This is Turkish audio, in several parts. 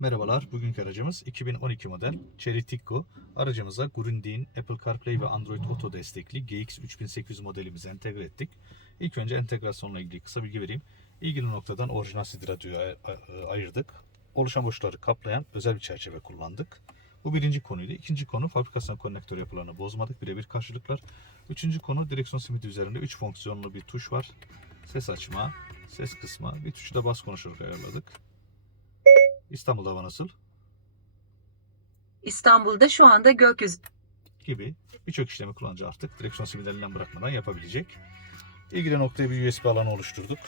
Merhabalar, bugünkü aracımız 2012 model Chery Tiggo. Aracımıza Grundig'in Apple CarPlay ve Android Auto destekli GX3800 modelimizi entegre ettik. İlk önce entegrasyonla ilgili kısa bilgi vereyim. İlgili noktadan orijinal ay- ayırdık. Oluşan boşlukları kaplayan özel bir çerçeve kullandık. Bu birinci konuydu. İkinci konu fabrikasyon konnektör yapılarını bozmadık. Birebir karşılıklar. Üçüncü konu direksiyon simidi üzerinde 3 fonksiyonlu bir tuş var. Ses açma, ses kısma, bir tuşu da bas konuşarak ayarladık. İstanbul'da hava nasıl? İstanbul'da şu anda gökyüzü gibi birçok işlemi kullanıcı artık direksiyon simiderinden bırakmadan yapabilecek. İlgili noktaya bir USB alanı oluşturduk.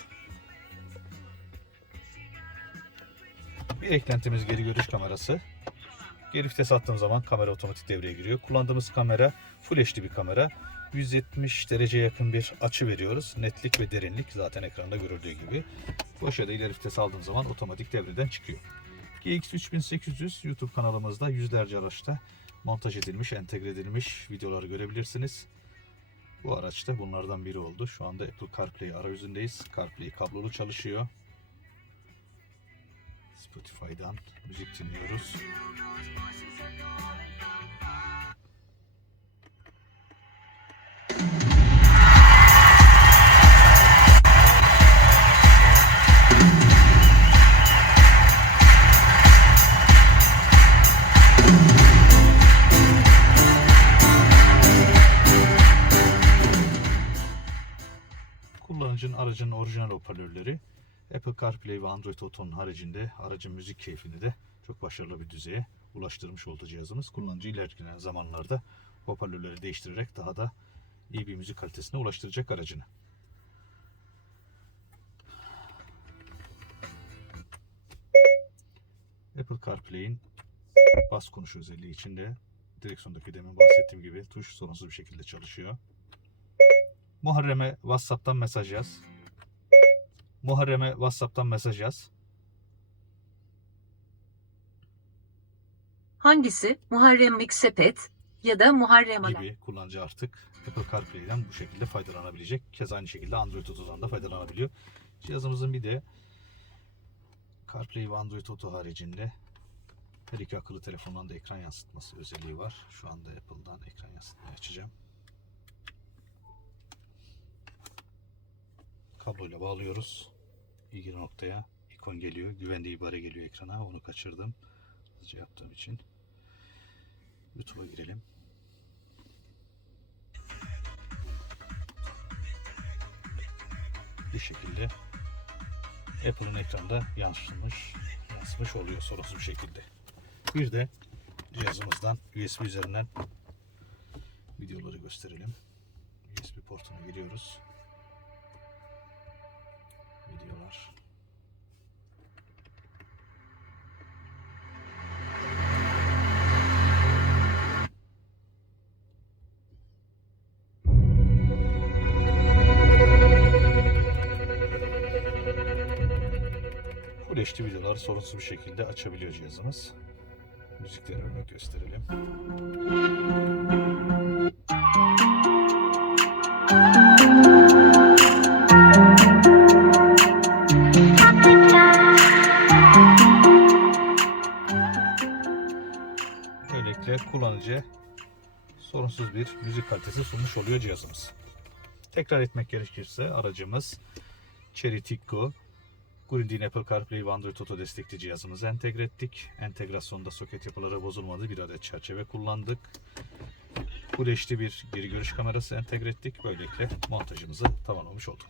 Bir eklentimiz geri görüş kamerası. Geri vites attığım zaman kamera otomatik devreye giriyor. Kullandığımız kamera Full HD bir kamera. 170 dereceye yakın bir açı veriyoruz. Netlik ve derinlik zaten ekranda görüldüğü gibi. Boş ya da ileri vites aldığım zaman otomatik devreden çıkıyor. GX3800 YouTube kanalımızda yüzlerce araçta montaj edilmiş, entegre edilmiş videoları görebilirsiniz. Bu araç da bunlardan biri oldu. Şu anda Apple CarPlay arayüzündeyiz. CarPlay kablolu çalışıyor. Spotify'dan müzik dinliyoruz. Kullanıcının aracının orijinal hoparlörleri Apple CarPlay ve Android Auto'nun haricinde aracın müzik keyfini de çok başarılı bir düzeye ulaştırmış oldu cihazımız. Kullanıcı ilerleyen zamanlarda hoparlörleri değiştirerek daha da iyi bir müzik kalitesine ulaştıracak aracını. Apple CarPlay'in bas konuş özelliği içinde direksiyondaki demin bahsettiğim gibi tuş sorunsuz bir şekilde çalışıyor. Muharrem'e WhatsApp'tan mesaj yaz. Muharrem'e WhatsApp'tan mesaj yaz. hangisi? Muharrem Mix Sepet ya da Muharrem Ala. gibi kullanıcı artık Apple CarPlay'den bu şekilde faydalanabilecek. Keza aynı şekilde Android Auto'dan da faydalanabiliyor. Cihazımızın bir de CarPlay ve Android Auto haricinde her iki akıllı telefondan da ekran yansıtması özelliği var. Şu anda Apple'dan ekran yansıtmayı açacağım. Kabloyla bağlıyoruz. İlgili noktaya ikon geliyor. Güvende ibare geliyor ekrana. Onu kaçırdım. Hızlıca yaptığım için. YouTube'a girelim. Bu şekilde Apple'ın ekranda yansımış, yansımış oluyor sorunsuz bir şekilde. Bir de cihazımızdan USB üzerinden videoları gösterelim. USB portuna giriyoruz. HD videoları sorunsuz bir şekilde açabiliyor cihazımız. Müzikleri örnek gösterelim. Böylelikle kullanıcıya sorunsuz bir müzik kalitesi sunmuş oluyor cihazımız. Tekrar etmek gerekirse aracımız Cherry Tiggo Grundig'in Apple CarPlay ve Android Auto destekli cihazımızı entegre ettik. Entegrasyonda soket yapıları bozulmadı. Bir adet çerçeve kullandık. Full bir geri görüş kamerası entegre ettik. Böylelikle montajımızı tamamlamış olduk.